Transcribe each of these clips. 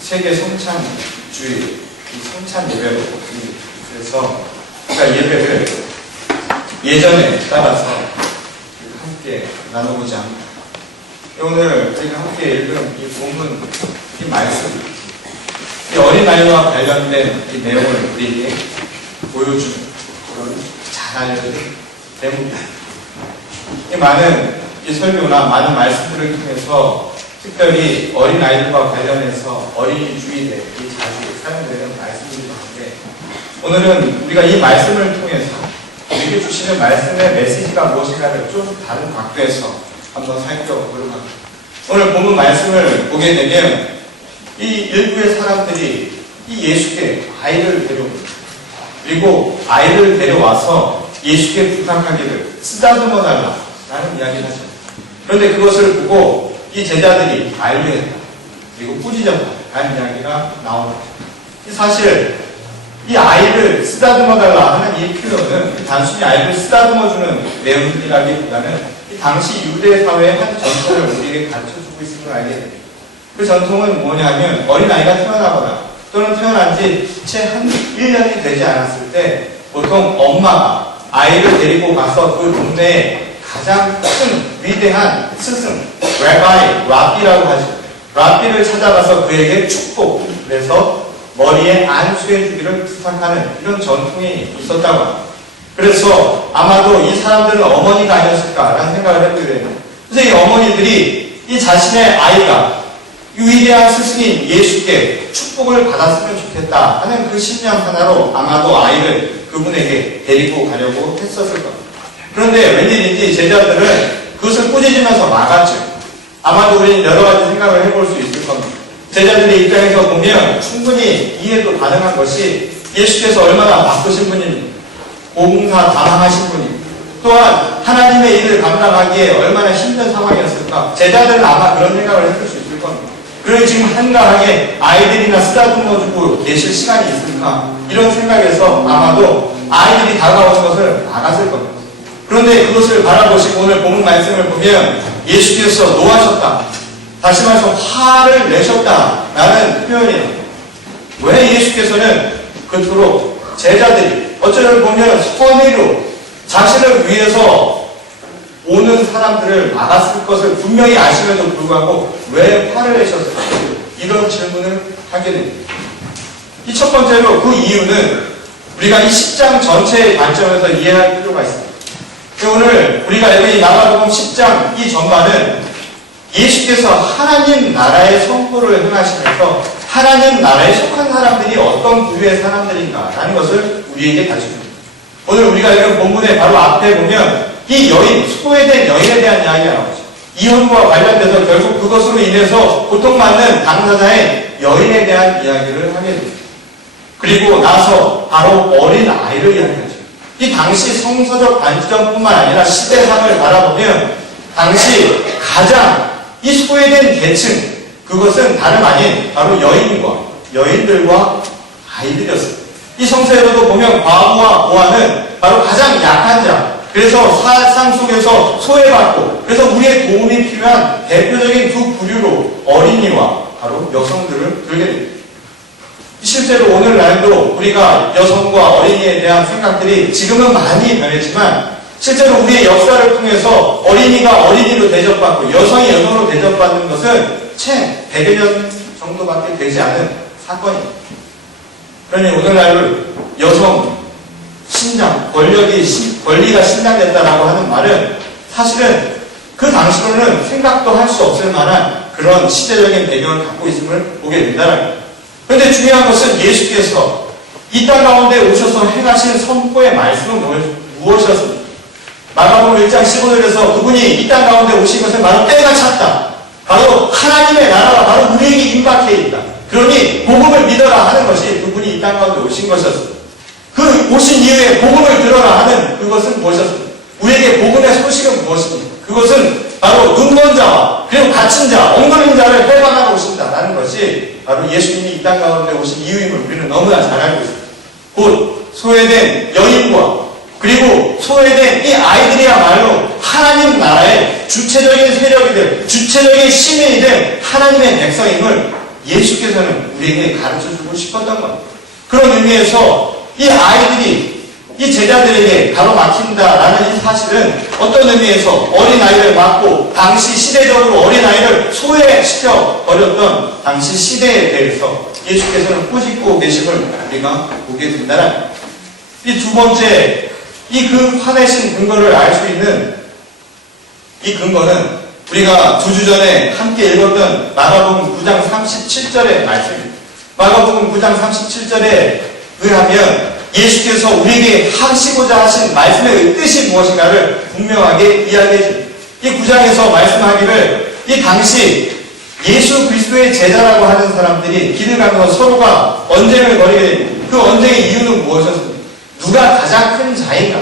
세계 성찬주의, 이 성찬 예배로, 그래서 제가 예배를 예전에 따라서 함께 나눠보자 합니다. 오늘 우리가 함께 읽은 이 본문, 이 말씀, 이 어린아이와 관련된 이 내용을 우리에게 보여주는 그런 잘 알려진 내용입니다. 이 많은 이 설교나 많은 말씀들을 통해서 특별히 어린아이들과 관련해서 어린이주의에 자주 사용되는 말씀이기도 한데, 오늘은 우리가 이 말씀을 통해서 우리에게 주시는 말씀의 메시지가 무엇인가를 좀 다른 각도에서 한번 살펴보려고 합니다. 오늘 본문 말씀을 보게 되면 이 일부의 사람들이 이 예수께 아이를 데려옵니다. 그리고 아이를 데려와서 예수께 부탁하기를 쓰다듬어 달라라는 이야기를 하죠. 그런데 그것을 보고 이 제자들이 만류했다, 그리고 꾸짖었다라는 이야기가 나옵니다. 사실 이 아이를 쓰다듬어 달라 하는 이 표현은 단순히 아이를 쓰다듬어주는 내용이라기보다는 이 당시 유대 사회의 한 전통을 우리에게 가르쳐주고 있음을 알게 됩니다. 그 전통은 뭐냐면 어린아이가 태어나거나 또는 태어난 지 채 한 1년이 되지 않았을 때 보통 엄마가 아이를 데리고 가서 그 동네에 가장 큰 위대한 스승, 랍비라고 하죠. 랍비를 찾아가서 그에게 축복, 그래서 머리에 안수해 주기를 부탁하는 이런 전통이 있었다고 합니다. 그래서 아마도 이 사람들은 어머니가 아니었을까라는 생각을 해보게 됩니다. 그래서 이 어머니들이 이 자신의 아이가 위대한 스승인 예수께 축복을 받았으면 좋겠다 하는 그 심령 하나로 아마도 아이를 그분에게 데리고 가려고 했었을 겁니다. 그런데 웬일인지 제자들은 그것을 꾸짖으면서 막았죠. 아마도 우리는 여러 가지 생각을 해볼 수 있을 겁니다. 제자들의 입장에서 보면 충분히 이해도 가능한 것이 예수께서 얼마나 바쁘신 분입니까? 공사다망하신 분입니다. 또한 하나님의 일을 감당하기에 얼마나 힘든 상황이었을까? 제자들은 아마 그런 생각을 해볼 수 있을 겁니다. 그러니 지금 한가하게 아이들이나 쓰다듬어주고 계실 시간이 있을까? 이런 생각에서 아마도 아이들이 다가오는 것을 막았을 겁니다. 그런데 그것을 바라보시고 오늘 본문 말씀을 보면 예수께서 노하셨다, 다시 말해서 화를 내셨다라는 표현이에요. 왜 예수께서는 그토록 제자들이 어쩌면 보면 선의로 자신을 위해서 오는 사람들을 막았을 것을 분명히 아시면도 불구하고 왜 화를 내셨을까? 이런 질문을 하게 됩니다. 이 첫 번째로 그 이유는 우리가 이 10장 전체의 관점에서 이해할 필요가 있습니다. 오늘 우리가 알고 있는 마가복음 10장 이 전반은 예수께서 하나님 나라의 선포를 행하시면서 하나님 나라에 속한 사람들이 어떤 부류의 사람들인가라는 것을 우리에게 가르쳐줍니다. 오늘 우리가 읽은 본문의 바로 앞에 보면 이 여인, 소외된 여인에 대한 이야기가 나오죠. 이혼과 관련돼서 결국 그것으로 인해서 고통받는 당사자의 여인에 대한 이야기를 하게 됩니다. 그리고 나서 바로 어린 아이를 이야기하죠. 이 당시 성서적 관점뿐만 아니라 시대상을 바라보면 당시 가장 이 소외된 계층, 그것은 다름 아닌 바로 여인들과 아이들이었습니다. 이 성서에서도 보면 과부와 고아는 바로 가장 약한 자, 그래서 사상 속에서 소외받고 그래서 우리의 도움이 필요한 대표적인 두 부류로 어린이와 바로 여성들을 들게 됩니다. 실제로 오늘날도 우리가 여성과 어린이에 대한 생각들이 지금은 많이 변했지만 실제로 우리의 역사를 통해서 어린이가 어린이로 대접받고 여성이 여성으로 대접받는 것은 채 100여 년 정도밖에 되지 않은 사건입니다. 그러니 오늘날 여성 신장, 권리가 신장됐다라고 하는 말은 사실은 그 당시로는 생각도 할 수 없을 만한 그런 시대적인 배경을 갖고 있음을 보게 된다는 겁니다. 그런데 중요한 것은 예수께서 이 땅 가운데 오셔서 행하신 선포의 말씀은 무엇이었습니까? 마가복음 1장 15절에서 그분이 이 땅 가운데 오신 것은 바로 때가 찼다. 바로 하나님의 나라가 바로 우리에게 임박해 있다. 그러니 복음을 믿어라 하는 것이 그분이 이 땅 가운데 오신 것이었습니다. 그 오신 이후에 복음을 들어라 하는 그것은 무엇이었습니까? 우리에게 복음의 소식은 무엇입니까? 그것은 바로 눈먼 자와 그리고 갇힌 자, 엉거린 자를 해방하러 오신다라는 것이 바로 예수님이 이 땅 가운데 오신 이유임을 우리는 너무나 잘 알고 있습니다. 곧 소외된 여인과 그리고 소외된 이 아이들이야말로 하나님 나라의 주체적인 세력이 된, 주체적인 시민이 된 하나님의 백성임을 예수께서는 우리에게 가르쳐주고 싶었던 겁니다. 그런 의미에서 이 아이들이 이 제자들에게 가로막힌다라는 이 사실은 어떤 의미에서 어린아이를 막고 당시 시대적으로 어린아이를 소외시켜 버렸던 당시 시대에 대해서 예수께서는 꾸짖고 계심을 우리가 보게 된다는 이 두 번째, 이 그 화내신 근거를 알 수 있는 이 근거는 우리가 2주 전에 함께 읽었던 마가복음 9장 37절의 말씀입니다. 마가복음 9장 37절에 의하면 예수께서 우리에게 하시고자 하신 말씀의 뜻이 무엇인가를 분명하게 이야기해 줍니다. 이 9장에서 말씀하기를 이 당시 예수 그리스도의 제자라고 하는 사람들이 길을 가면서 서로가 언쟁을 벌이게 됩니다. 그 언쟁의 이유는 무엇이었습니까? 누가 가장 큰 자인가?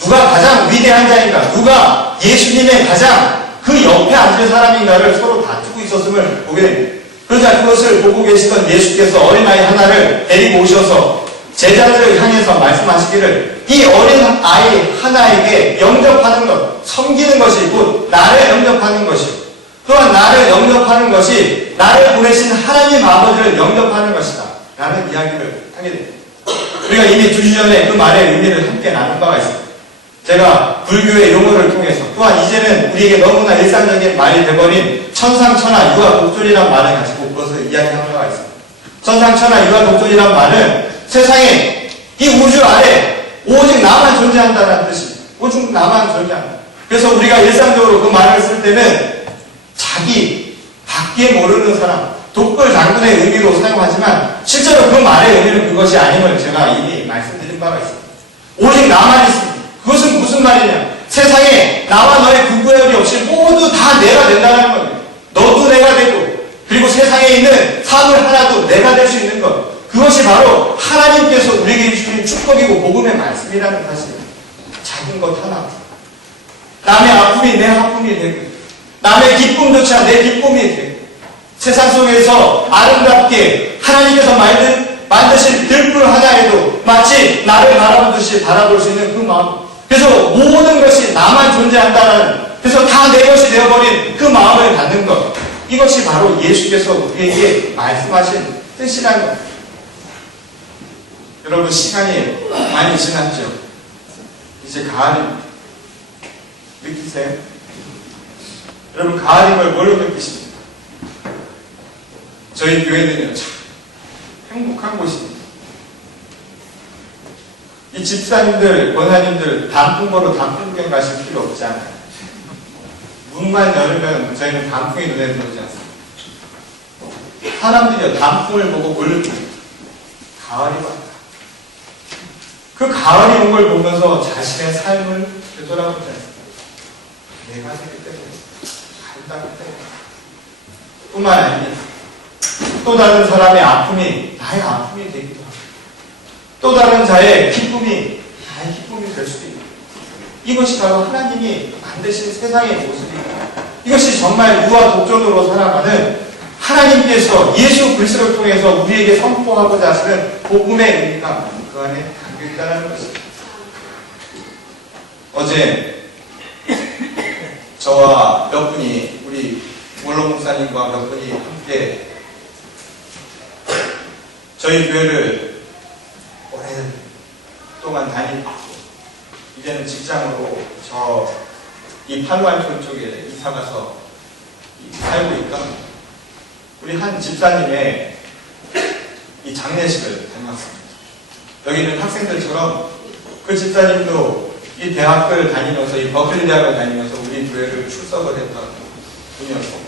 누가 가장 위대한 자인가? 누가 예수님의 가장 그 옆에 앉은 사람인가를 서로 다투고 있었음을 보게 됩니다. 그러자 그것을 보고 계시던 예수께서 어린아이 하나를 데리고 오셔서 제자들을 향해서 말씀하시기를 이 어린아이 하나에게 영접하는 것, 섬기는 것이 곧 나를 영접하는 것이고 또한 나를 영접하는 것이 나를 보내신 하나님 아버지를 영접하는 것이다 라는 이야기를 하게 됩니다. 우리가 이미 2주 전에 그 말의 의미를 함께 나눈 바가 있습니다. 제가 불교의 용어를 통해서 또한 이제는 우리에게 너무나 일상적인 말이 되어버린 천상천하 유아독존이라는 말을 가지고 그것을 이야기하는 바가 있습니다. 천상천하 유아독존이라는 말은 세상에 이 우주 아래 오직 나만 존재한다는 뜻입니다. 오직 나만 존재한다. 그래서 우리가 일상적으로 그 말을 쓸 때는 자기 밖에 모르는 사람, 독불장군의 의미로 사용하지만 실제로 그 말의 의미는 그것이 아님을 제가 이미 말씀드린 바가 있습니다. 오직 나만 있습니다. 그것은 무슨 말이냐? 세상에 나와 너의 구구열이 없이 모두 다 내가 된다는 겁니다. 너도 내가 되고 그리고 세상에 있는 사물 하나도 내가 될 수 있는 것. 그것이 바로 하나님께서 우리에게 주신 축복이고 복음의 말씀이라는 사실입니다. 작은 것 하나. 남의 아픔이 내 아픔이 되고 남의 기쁨조차 내 기쁨이 되고 세상 속에서 아름답게 하나님께서 만드신 들불 하나에도 마치 나를 바라보듯이 바라볼 수 있는 그 마음. 그래서 모든 것이 나만 존재한다는 그래서 다 내 것이 되어버린 그 마음을 갖는 것. 이것이 바로 예수께서 우리에게 말씀하신 뜻이라는 것. 여러분 시간이 많이 지났죠? 이제 가을입니다. 느끼세요? 여러분 가을인 걸 뭘로 느끼십니까? 저희 교회는요 참 행복한 곳입니다. 이 집사님들, 권사님들 단풍 보러 단풍 구경 가실 필요 없잖아요. 문만 열으면 저희는 단풍이 눈에 들어오지 않습니다. 사람들이요 단풍을 보고 뭘 느낍니다. 가을이 왔다. 그 가을이 온 걸 보면서 자신의 삶을 되돌아보지 않습니다. 내가 되기 때문에 살다기 때문에 뿐만 아닙니다. 또 다른 사람의 아픔이 나의 아픔이 되기도 하고 또 다른 자의 기쁨이 나의 기쁨이 될 수도 있고 이것이 바로 하나님이 만드신 세상의 모습입니다. 이것이 정말 유아 독존으로 살아가는 하나님께서 예수 그리스도를 통해서 우리에게 선포하고자 하시는 복음의 의미가 그 안에 담겨 있다는 것입니다. 어제 저와 몇 분이 우리 원로 목사님과 몇 분이 함께 저희 교회를 오랫동안 다니고 이제는 직장으로 이 팔로알토 쪽에 이사가서 살고 있던 우리 한 집사님의 이 장례식을 다녀왔습니다. 여기는 학생들처럼 그 집사님도 이 대학을 다니면서 이 버클리 대학을 다니면서 우리 교회를 출석을 했던 분이었고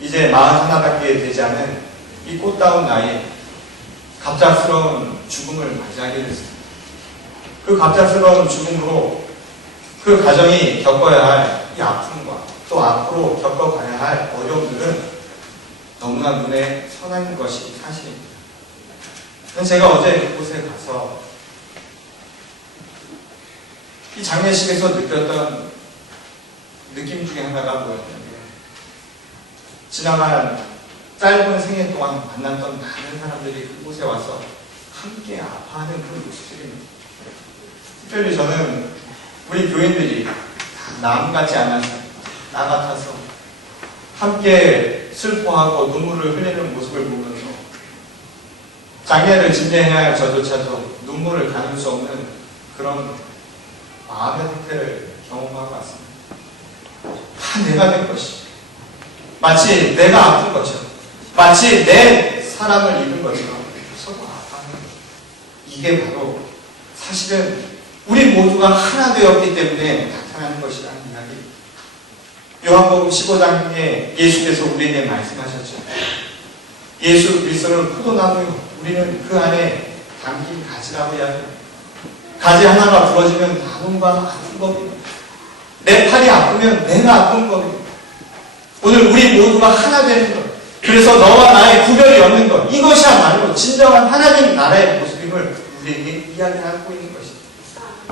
이제 41밖에 되지 않은 이 꽃다운 나이에 갑작스러운 죽음을 맞이하게 됐습니다. 그 갑작스러운 죽음으로 그 가정이 겪어야 할 이 아픔과 또 앞으로 겪어가야 할 어려움들은 너무나 눈에 선한 것이 사실입니다. 제가 어제 그곳에 가서 이 장례식에서 느꼈던 느낌 중에 하나가 뭐였냐면 지나간 짧은 생애 동안 만났던 많은 사람들이 그곳에 와서 함께 아파하는 그런 모습들입니다. 특별히 저는 우리 교인들이 다 남 같지 않아서 나 같아서 함께 슬퍼하고 눈물을 흘리는 모습을 보면서 장례를 진행해야 할 저조차도 눈물을 가눌 수 없는 그런 마음의 상태를 경험하고 왔습니다. 다 내가 된 것이 마치 내가 아픈 것처럼 마치 내 사랑을 잃은 것처럼 서로 아파하는 것. 이게 바로 사실은 우리 모두가 하나 되었기 때문에 나타나는 것이라는 이야기. 요한복음 15장에 예수께서 우리에게 말씀하셨죠. 예수 그리스도는 포도나무요, 우리는 그 안에 담긴 가지라고 이야기합니다. 가지 하나가 부러지면 나무가 아픈 겁니다. 내 팔이 아프면 내가 아픈 겁니다. 오늘 우리 모두가 하나 되는 것, 그래서 너와 나의 구별이 없는 것, 이것이야말로 진정한 하나님 나라의 모습임을 우리에게 이야기하고 있는 것입니다.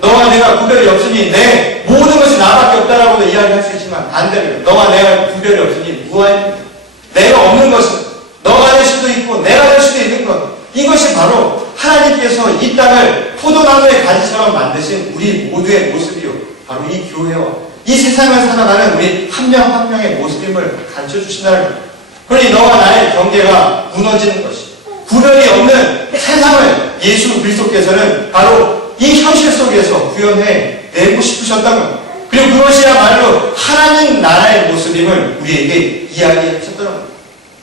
너와 내가 구별이 없으니 내 모든 것이 나밖에 없다라고도 이야기할 수 있지만 반대로 너와 내가 구별이 없으니 무아입니다. 내가 없는 것은 너가 될 수도 있고 내가 될 수도 있는 것, 이것이 바로 하나님께서 이 땅을 포도나무의 가지처럼 만드신 우리 모두의 모습이요, 바로 이 교회와 이 세상을 살아가는 우리 한 명 한 명의 모습임을 가르쳐 주신다는 것. 그러니 너와 나의 경계가 무너지는 것이, 구별이 없는 세상을 예수 그리스도께서는 바로 이 현실 속에서 구현해 내고 싶으셨던 것. 그리고 그것이야말로 하나님 나라의 모습임을 우리에게 이야기하셨던 것.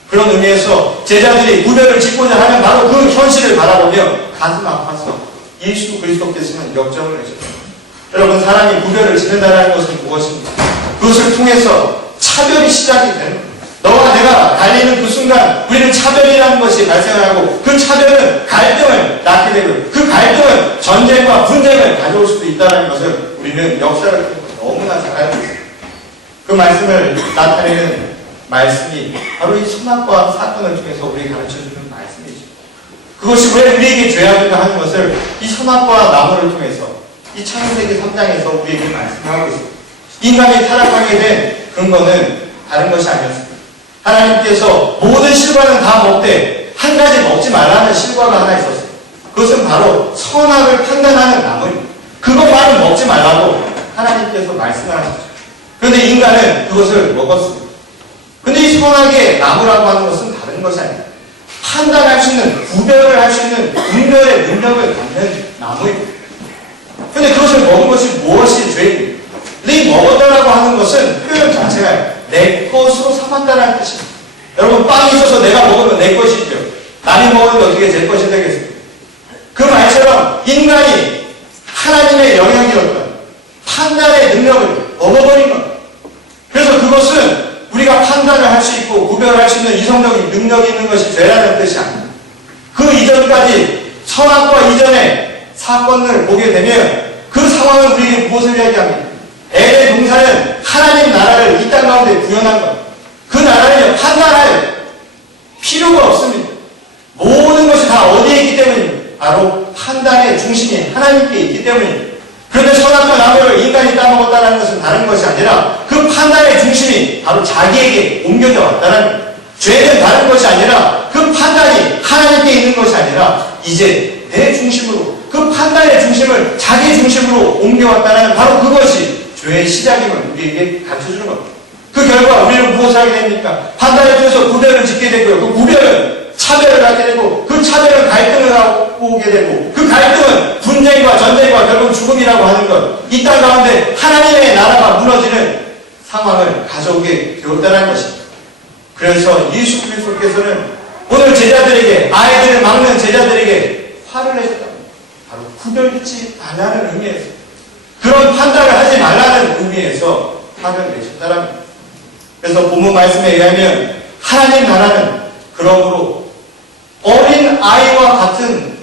그런 의미에서 제자들이 구별을 짓고자 하는 바로 그 현실을 바라보며 가슴 아파서 예수 그리스도께서는 역정을 내셨습니다. 여러분, 사람이 구별을 짓는다는 것은 무엇입니까? 그것을 통해서 차별이 시작이 되는 겁니다. 너와 내가 달리는 그 순간 우리는 차별이라는 것이 발생을 하고, 그 차별은 갈등을 낳게 되고, 그 갈등은 전쟁과 분쟁을 가져올 수도 있다는 것을 우리는 역사를 통해서 너무나 잘 알고 있습니다. 그 말씀을 나타내는 말씀이 바로 이 선악과 사건을 통해서 우리에게 가르쳐주는 말씀이죠. 그것이 왜 우리에게 죄악인가 하는 것을 이 선악과 나무를 통해서 이 창세기 3장에서 우리에게 말씀하고 있습니다. 인간이 타락하게 된 근거는 다른 것이 아니었습니다. 하나님께서 모든 실과는 다 먹되 한 가지 먹지 말라는 실과가 하나 있었어요. 그것은 바로 선악을 판단하는 나무입니다. 그것만은 먹지 말라고 하나님께서 말씀을 하셨죠. 그런데 인간은 그것을 먹었습니다. 근데 이 선악의 나무라고 하는 것은 다른 것이 아닙니다. 판단할 수 있는, 구별을 할 수 있는 분별의 능력을 갖는 나무입니다. 근데 그것을 먹은 것이 무엇이 죄입니까? 이 먹었다라고 하는 것은 표현 자체가 내 것으로 삼았다는 뜻입니다. 여러분, 빵이 있어서 내가 먹으면 내 것이죠. 남이 먹으면 어떻게 제 것이 되겠습니까? 그 말처럼 인간이 하나님의 영향이었던 판단의 능력을 먹어버린 겁니다. 그래서 그것은 우리가 판단을 할 수 있고 구별할 수 있는 이성적인 능력이 있는 것이 죄라는 뜻이 아닙니다. 그 이전까지 선악과 이전의 사건을 보게 되면 그 상황은 우리에게 무엇을 이야기합니까? 에덴 동산은 하나님 나라를 이 땅 가운데 구현한 것. 그 나라는 판단할 필요가 없습니다. 모든 것이 다 어디에 있기 때문입니다. 바로 판단의 중심이 하나님께 있기 때문입니다. 그런데 선악과 나무를 인간이 따먹었다는 것은 다른 것이 아니라 그 판단의 중심이 바로 자기에게 옮겨져 왔다는 것. 죄는 다른 것이 아니라 그 판단이 하나님께 있는 것이 아니라 이제 내 중심으로, 그 판단의 중심을 자기 중심으로 옮겨왔다는 바로 그것이 죄의 시작임을 우리에게 가르쳐주는 겁니다. 그 결과 우리는 무엇을 하게 됩니까? 판단에 대해서 구별을 짓게 되고요. 그 구별은 차별을 하게 되고, 그 차별은 갈등을 하고 오게 되고, 그 갈등은 분쟁과 전쟁과 결국 죽음이라고 하는 것, 이 땅 가운데 하나님의 나라가 무너지는 상황을 가져오게 되었다는 것입니다. 그래서 예수 그리스도께서는 오늘 제자들에게, 아이들을 막는 제자들에게 화를 내셨다. 바로 구별짓지 말라는 의미에서, 그런 판단을 하지 말라는 의미에서 화를 내셨다는 겁니다. 그래서 본문 말씀에 의하면 하나님 나라는 그러므로 어린 아이와 같은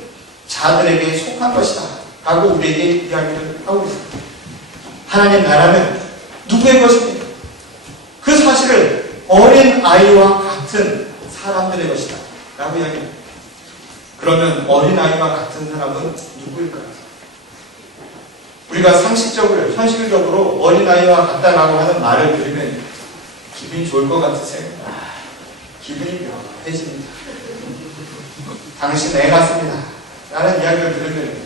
자들에게 속한 것이다 라고 우리에게 이야기를 하고 있습니다. 하나님 나라는 누구의 것입니까? 그 사실을 어린 아이와 같은 사람들의 것이다 라고 이야기합니다. 그러면 어린 아이와 같은 사람은 누구일까요? 우리가 상식적으로, 현실적으로 어린 아이와 같다라고 하는 말을 들으면 기분이 좋을 것 같으세요? 기분이 묘해집니다. 당신 애 같습니다 라는 이야기를 들으면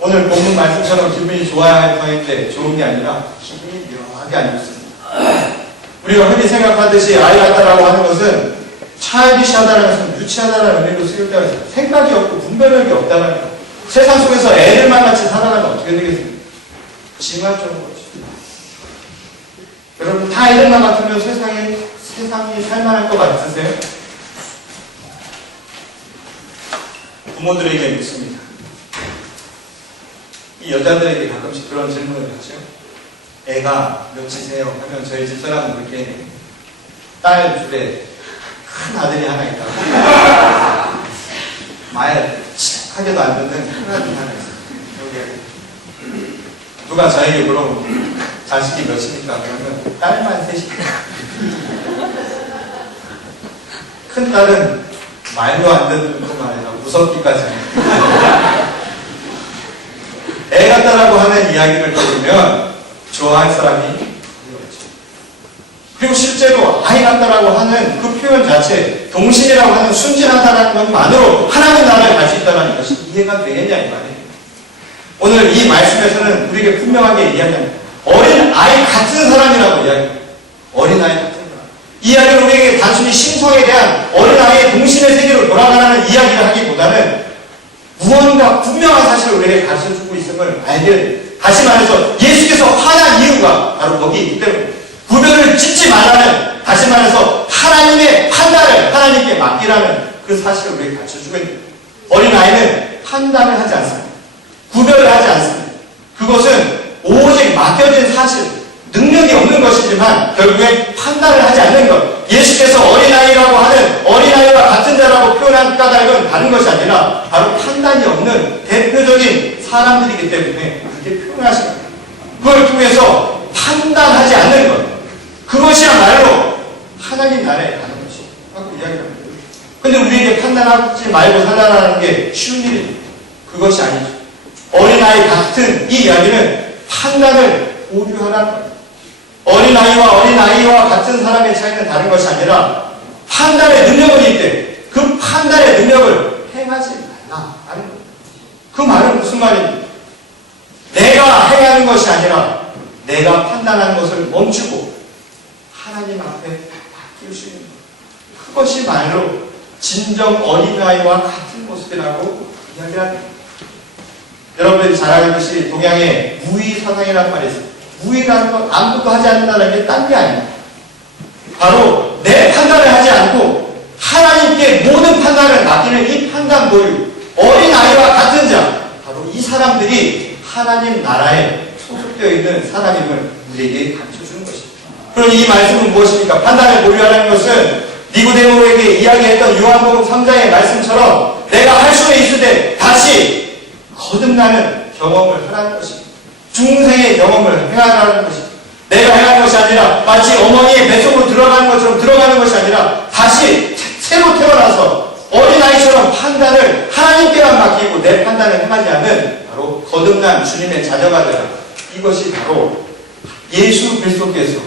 오늘 본문 말씀처럼 기분이 좋아야 할 터인데 좋은 게 아니라 기분이 묘하게 안 좋습니다. 우리가 흔히 생각하듯이 아이 같다라고 하는 것은 차일디시하다는 것은 유치하다는 의미로 쓰일 때가 있어요. 생각이 없고 분별력이 없다는 것. 세상 속에서 애들만 같이 살아가면 어떻게 되겠습니까? 징할적인 거죠. 여러분 다 애들만 같으면 세상이 살만할 것 같으세요? 부모들에게 묻습니다. 이 여자들에게 가끔씩 그런 질문을 하죠. 애가 몇이세요? 하면 저희 집사람은 그렇게 딸 둘에 큰 아들이 하나 있다고. 말 하게도 안 듣는 큰 아들이 하나 있어요. 누가 저에게 물어보면 자식이 몇입니까? 그러면 딸만 셋이에요. 큰 딸은 말도 안 듣는 뿐만 아니라 무섭기까지 해요. 애 같다라고 하는 이야기를 들으면 좋아할 사람이 없죠. 그리고 실제로 아이 같다라고 하는 그 표현 자체, 동신이라고 하는 순진하다라는 것만으로 하나님 나라를 갈 수 있다는 것이 이해가 되겠냐 이 말이에요. 오늘 이 말씀에서는 우리에게 분명하게 이야기합니다. 어린 아이 같은 사람이라고 이야기합니다. 어린 아이 같은 사람. 이 이야기는 우리에게 단순히 심성에 대한 어린 아이의 동신의 세계로 돌아가라는 이야기를 하기보다는 무언가 분명한 사실을 우리에게 가르쳐주고 있음을 알게, 다시 말해서 예수께서 화난 이유가 바로 거기 있기 때문에 구별을 짓지 말라는, 다시 말해서 하나님의 판단을 하나님께 맡기라는 그 사실을 우리에게 가르쳐주고 있는 거예요. 어린아이는 판단을 하지 않습니다. 구별을 하지 않습니다. 그것은 오직 맡겨진 사실, 능력이 없는 것이지만 결국에 판단을 하지 않는 것. 예수께서 어린아이라고 하는 어린아이와 같은 자라고 표현한 까닭은 다른 것이 아니라 바로 판단이 없는 대표적인 사람들이기 때문에 그렇게 표현하신 겁니다. 그걸 통해서 판단하지 않는 것. 그것이야말로 하나님 나라에 가는 것이 라고 이야기합니다. 근데 우리에게 판단하지 말고 살아가는 게 쉬운 일입니다. 그것이 아니죠. 어린아이 같은 이 이야기는 판단을 보류하라는 겁니다. 어린아이와 같은 사람의 차이는 다른 것이 아니라 판단의 능력은 있대. 그 판단의 능력을 행하지 말라 하는 겁니다. 그 말은 무슨 말입니까? 내가 행하는 것이 아니라 내가 판단하는 것을 멈추고 하나님 앞에 맡길 수 있는 것. 그것이 말로 진정 어린아이와 같은 모습이라고 이야기하는 겁니다. 여러분들이 잘 알듯이 동양에 무의사상이라는 말이 있습니다. 무의라는 건 아무것도 하지 않는다는 게 딴 게 아닙니다. 바로 내 판단을 하지 않고 하나님께 모든 판단을 맡기는 이 판단 보유, 어린아이와 같은 자, 바로 이 사람들이 하나님 나라에 소속되어 있는 사람임을 우리에게 가르쳐주는 것입니다. 그럼 이 말씀은 무엇입니까? 판단을 보유하라는 것은 니고데모에게 이야기했던 요한복음 3장의 말씀처럼 내가 할 수는 있으되 다시 거듭나는 경험을 하라는 것입니다. 중생의 경험을 행하라는 것입니다. 내가 행하는 것이 아니라 마치 어머니의 뱃속으로 들어가는 것처럼 들어가는 것이 아니라 다시 새로 태어나서 어린아이처럼 판단을 하나님께만 맡기고 내 판단을 행하지 않는 바로 거듭난 주님의 자녀가 되라. 이것이 바로 예수 그리스도께서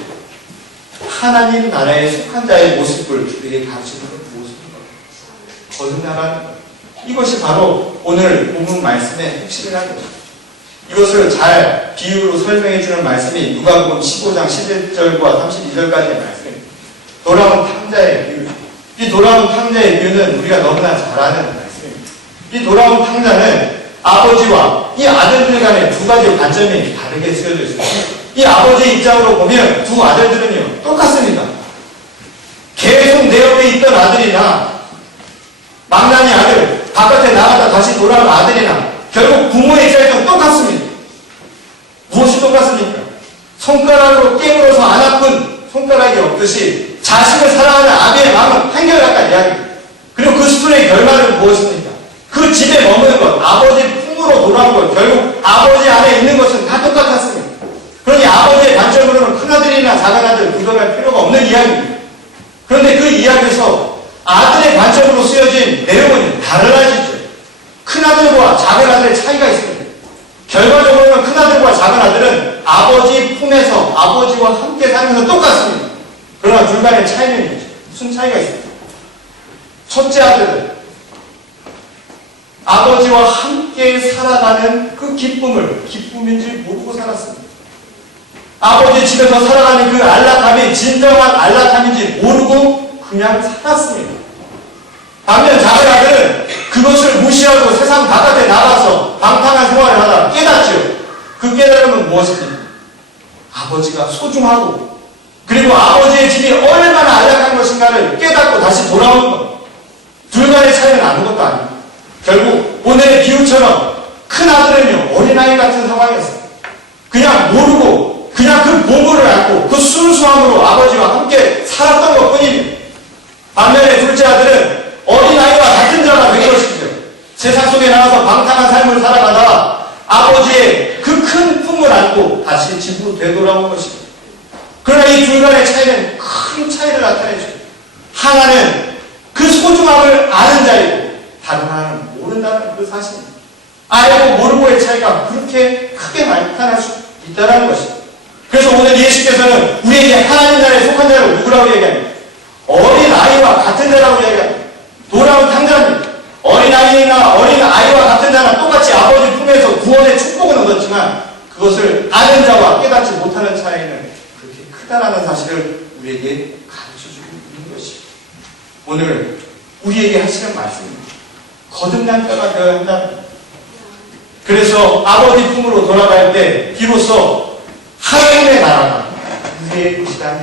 하나님 나라에 속한 자의 모습을 우리에게 가르치는 모습입니다. 거듭나라는 것. 이것이 바로 오늘 본문 말씀의 핵심이라는 것입니다. 이것을 잘 비유로 설명해 주는 말씀이 누가복음 15장 11절과 32절까지의 말씀입니다. 돌아온 탕자의 비유. 이 돌아온 탕자의 비유는 우리가 너무나 잘 아는 말씀입니다. 이 돌아온 탕자는 아버지와 이 아들들 간의 두 가지 관점이 다르게 쓰여져 있습니다. 이 아버지 입장으로 보면 두 아들들은요 똑같습니다. 계속 내 옆에 있던 아들이나 망나니 아들, 바깥에 나갔다 다시 돌아온 아들이나 결국 부모의 입장에서 똑같습니다. 무엇이 똑같습니까? 손가락으로 깨물어서 안 아픈 손가락이 없듯이 자식을 사랑하는 아비의 마음은 한결같다 이야기입니다. 그리고 그 스토리의 결말은 무엇입니까? 그 집에 머무는 것, 아버지 품으로 돌아온 것, 결국 아버지 안에 있는 것은 다 똑같았습니다. 그러니 아버지의 관점으로는 큰아들이나 작은아들 구별할 필요가 없는 이야기입니다. 그런데 그 이야기에서 아들의 관점으로 쓰여진 내용은 달라지죠. 큰아들과 작은아들의 차이가 있습니다. 결과적으로는 큰아들과 작은아들은 아버지 품에서 아버지와 함께 살면서 똑같습니다. 그러나 둘간의 차이는 있죠. 무슨 차이가 있습니까? 첫째 아들은 아버지와 함께 살아가는 그 기쁨을 기쁨인지 모르고 살았습니다. 아버지 집에서 살아가는 그 안락함이 진정한 안락함인지 모르고 그냥 살았습니다. 반면 작은 아들은 그것을 무시하고 세상 바깥에 나가서 방탕한 생활을 하다 깨닫지요. 그 깨달음은 무엇입니까? 아버지가 소중하고 그리고 아버지의 집이 얼마나 안락한 것인가를 깨닫고 다시 돌아오는 것. 둘 간의 차이는 아무것도 아닙니다. 결국 오늘의 비유처럼 큰 아들은요 어린아이 같은 상황이었어요. 그냥 모르고 그냥 그 보물을 안고 그 순수함으로 아버지와 함께 살았던 것뿐입니다. 반면에 둘째 아들은 어린아이와 같은 자가 된 것이죠. 세상 속에 나가서 방탕한 삶을 살아가다가 아버지의 그 큰 품을 안고 다시 집으로 되돌아온 것입니다. 그러나 이 둘 간의 차이는 큰 차이를 나타내죠. 하나는 그 소중함을 아는 자이고 다른 하나는 모른다는 그 사실입니다. 알고 모르고의 차이가 그렇게 크게 나타날 수 있다는 것입니다. 그래서 오늘 예수께서는 우리에게 하나님 나라에 속한 자를 누구라고 얘기합니까? 어린아이와 같은 자라고 얘기합니다. 돌아온 탕자입니다. 어린아이나 어린아이와 같은 자는 똑같이 아버지 품에서 구원의 축복은 얻었지만 그것을 아는 자와 깨닫지 못하는 차이는 그렇게 크다라는 사실을 우리에게 가르쳐주고 있는 것입니다. 오늘 우리에게 하시는 말씀입니다. 거듭난 뼈가 되어야 한다. 그래서 아버지 품으로 돌아갈 때 비로소 하나님의 나라가 우리의 것이다.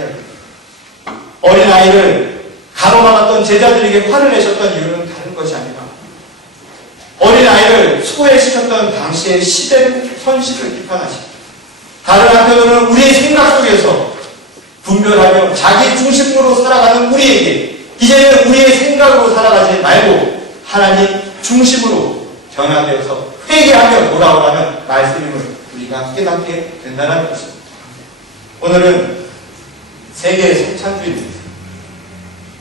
어린아이를 가로막았던 제자들에게 화를 내셨던 이유는 다른 것이 아니라 어린아이를 소외시켰던 당시의 시대 현실을 비판하십니다. 다른 한편으로는 우리의 생각 속에서 분별하며 자기 중심으로 살아가는 우리에게 이제는 우리의 생각으로 살아가지 말고 하나님 중심으로 변화되어서 회개하며 돌아오라는 말씀임을 우리가 깨닫게 된다는 것입니다. 오늘은 세계의 성찬주일입니다.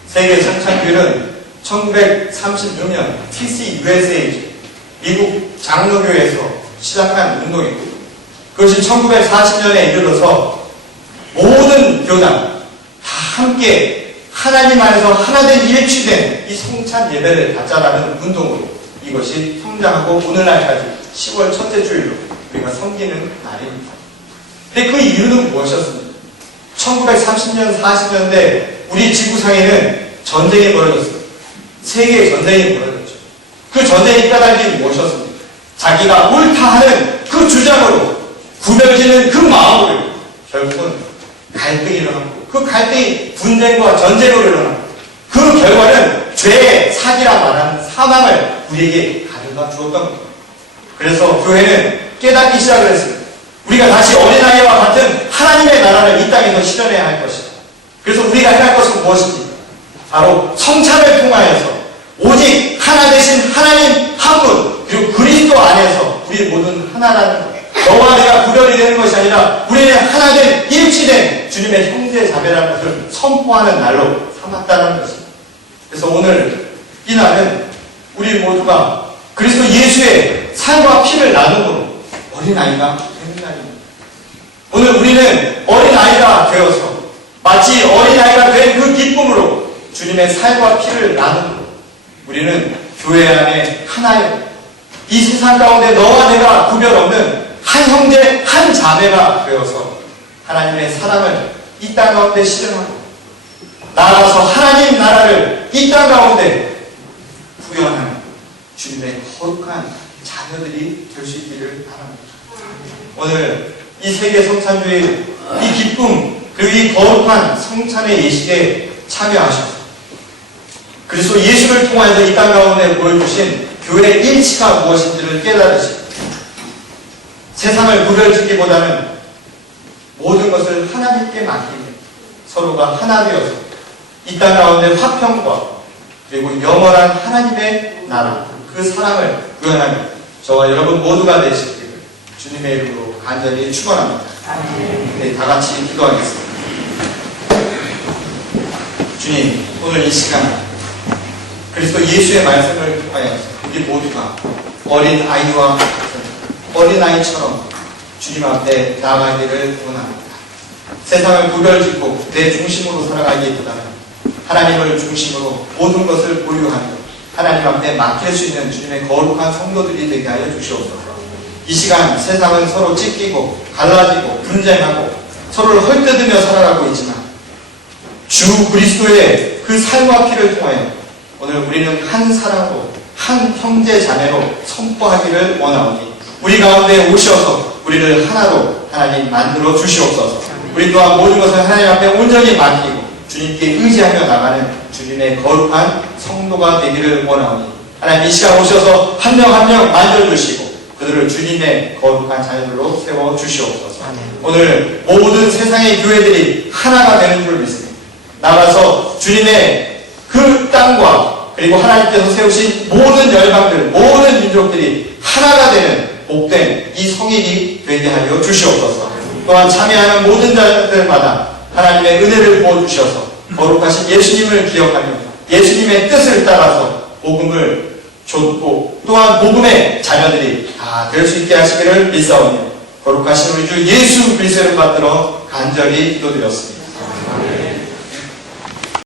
세계 성찬주일은 1936년 TC USA 미국 장로교에서 시작한 운동이고 그것이 1940년에 이르러서 모든 교단 다 함께 하나님 안에서 하나된 일치된 이 성찬 예배를 갖자라는 운동으로 이것이 성장하고 오늘날까지 10월 첫째 주일로 우리가 섬기는 날입니다. 근데 그 이유는 무엇이었습니까? 1930년, 40년대 우리 지구상에는 전쟁이 벌어졌습니다. 세계의 전쟁이 벌어졌죠. 그 전쟁이 까닭이 무엇이었습니까? 자기가 옳다 하는 그 주장으로 구별지는 그 마음으로 결국은 갈등이 일어났고 그 갈등이 분쟁과 전쟁으로 일어났고 그 결과는 죄의 사기라 말하는 사망을 우리에게 가져다 주었던 겁니다. 그래서 교회는 깨닫기 시작을 했습니다. 우리가 다시 어린아이와 같은 하나님의 나라를 이 땅에서 실현해야 할 것이다. 그래서 우리가 해야 할 것은 무엇입니까? 바로 성찬을 통하여서 오직 하나 되신 하나님 한 분 그리고 그리스도 안에서 우리 모두는 하나라는 것. 너와 내가 구별이 되는 것이 아니라 우리는 하나된 일치된 주님의 형제 자매라는 것을 선포하는 날로 삼았다는 것입니다. 그래서 오늘 이 날은 우리 모두가 그리스도 예수의 살과 피를 나눔으로 어린아이가 되는 날입니다. 오늘 우리는 어린아이가 되어서 마치 어린아이가 된 그 기쁨으로 주님의 살과 피를 나눔으로 우리는 교회 안에 하나요. 이 세상 가운데 너와 내가 구별 없는 한 형제, 한 자매가 되어서 하나님의 사랑을 이 땅 가운데 실현하고 나아가서 하나님 나라를 이 땅 가운데 구현하는 주님의 거룩한 자녀들이 될 수 있기를 바랍니다. 오늘 이 세계 성찬주의 이 기쁨 그리고 이 거룩한 성찬의 예식에 참여하셔서 그리스도 예수를 통하여서 이 땅 가운데 보여주신 교회의 일치가 무엇인지를 깨달으시고 세상을 구별짓기보다는 모든 것을 하나님께 맡기며 서로가 하나 되어서 이 땅 가운데 화평과 그리고 영원한 하나님의 나라 그 사랑을 구현하며 저와 여러분 모두가 되시기를 주님의 이름으로 간절히 축원합니다. 네, 다 같이 기도하겠습니다. 주님, 오늘 이 시간 그리스도 예수의 말씀을 통하여 우리 모두가 어린아이와 어린아이처럼 주님 앞에 나아가기를 원합니다. 세상을 구별짓고 내 중심으로 살아가기보다는 하나님을 중심으로 모든 것을 보유하며 하나님 앞에 맡길 수 있는 주님의 거룩한 성도들이 되게 하여 주시옵소서. 이 시간 세상은 서로 찢기고 갈라지고 분쟁하고 서로를 헐뜯으며 살아가고 있지만 주 그리스도의 그 삶과 피를 통하여 오늘 우리는 한 사랑으로 한 형제 자매로 선포하기를 원하오니 우리 가운데 오셔서 우리를 하나로 하나님 만들어 주시옵소서. 우리 또한 모든 것을 하나님 앞에 온전히 맡기고 주님께 의지하며 나가는 주님의 거룩한 성도가 되기를 원하오니 하나님 이 시간 오셔서 한 명 한 명 만져주시고 그들을 주님의 거룩한 자녀들로 세워주시옵소서. 오늘 모든 세상의 교회들이 하나가 되는 줄 믿습니다. 나가서 주님의 그 땅과 그리고 하나님께서 세우신 모든 열방들, 모든 민족들이 하나가 되는 복된 이 성일이 되게 하여 주시옵소서. 또한 참여하는 모든 자들마다 하나님의 은혜를 부어주셔서 거룩하신 예수님을 기억하며 예수님의 뜻을 따라서 복음을 줬고 또한 복음의 자녀들이 다 될 수 있게 하시기를 믿사오며 거룩하신 우리 주 예수 그리스도를 받들어 간절히 기도드렸습니다.